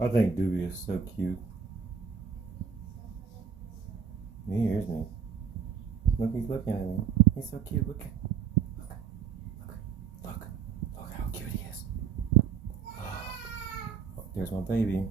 I think Doobie is so cute. He hears me. Look, he's looking at me. He's so cute. Look, look how cute he is. Oh, there's my baby.